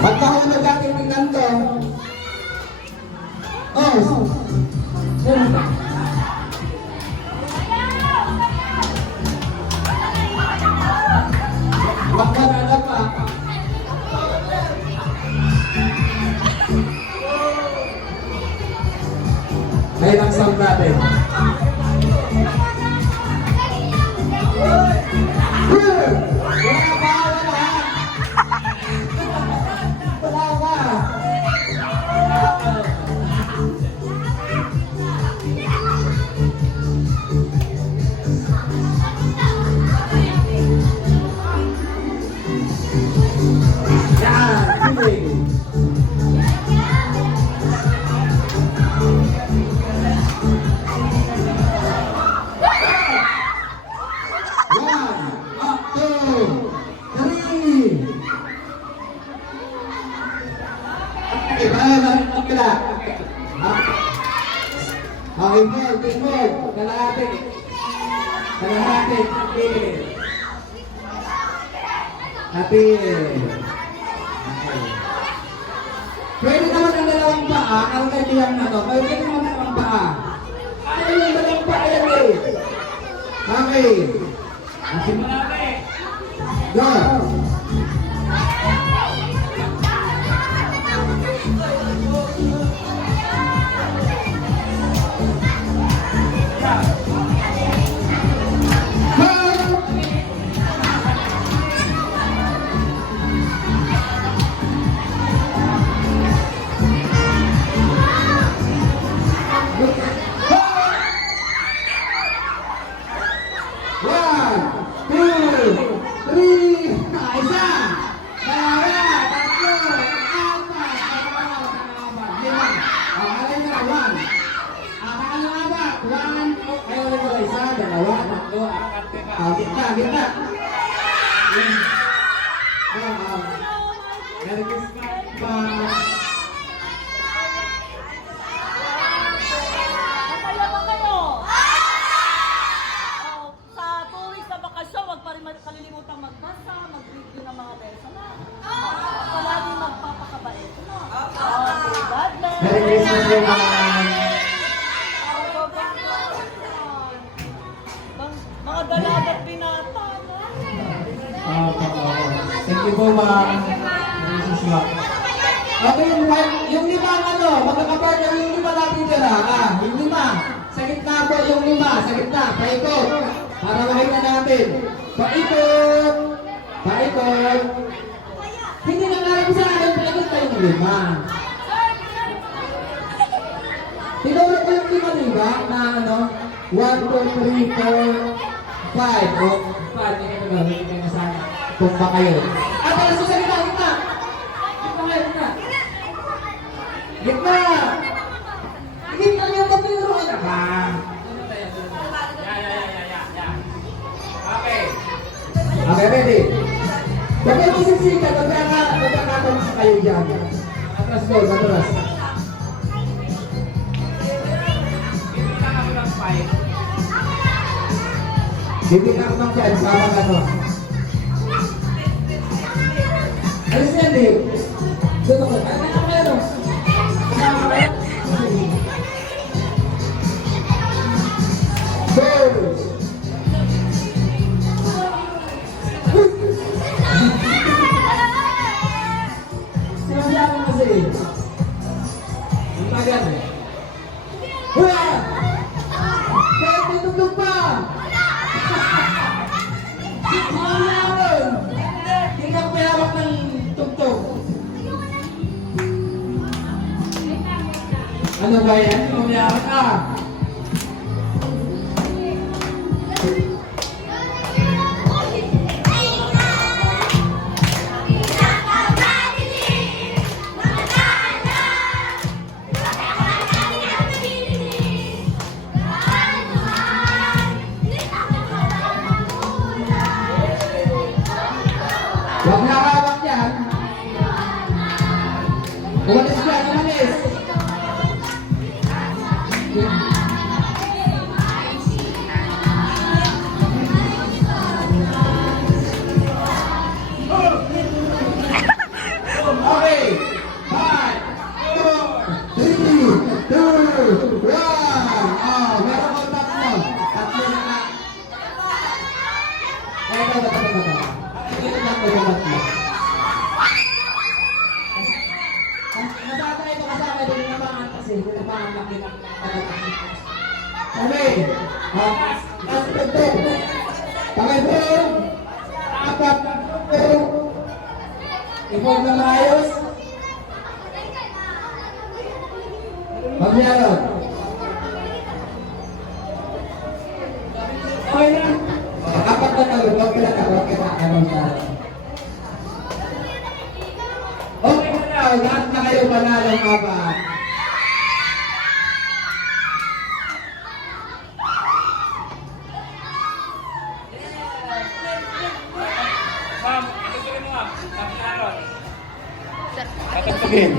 Pagkahulog natin ng ganito. Oh. Magkarada pa. May lang sound natin. Okay, Big kalahati. Hati. Pwede naman ang dalawang paa, ang kaibigan na to. Pwede naman ang paa. Ano yung dalawang paa yan eh? Okay. Go. Kita. Merry Christmas, Pak. Masaya ba kayo? Sa 2 weeks na bakasyon, huwag pa rin kalilimutang magbasa, mag-review ng mga verso na. Palagi magpapakabait. Okay, God bless. Merry Christmas, everyone. Mga dalagat binata. Thank you po, ma'am. Okay, yung lima ano, magkakapartner yung lima natin dyan yung lima. Sa gitna po yung lima, sa gitna, paikot. Para makita natin. Paikot. Paikot. Hindi na nga rin sa akin, paikot pa yung lima. Tinuro ko yung lima, diba? Na ano, 1, 2, 3, 4, 5. O, 5. Hindi kayo na sana. Tumba kayo. At alas ko sa gitna, gitna. Gitna kayo, gitna. Gitna. Gitna niyo ba tinuro ka ba? Okay, ready? Bakit masisika? Magkakataon sa kayo dyan. Atras go, atras. Bibig ako ng dyan, bawang ano. Alis yan, Dave. Doon ako. Ano na meron? Go! Sinasya ko kasi. Ang tagal eh. Hula! Kaya tinutog pa! Hindi ka pahawak ng tugtog. Ano ba yan? Hindi mo pahawak ka. Huwag na hawak yan. Umalis ka, umalis. Okay. Inform na maayos. Magmeron. Okay na. Apat na tawag. Huwag ka na. Huwag ka na. Anong na. Okay na daw. Lahat na kayo panalong apat. Ma'am, ano gawin mo ma'am? Tatagin. Tatagin.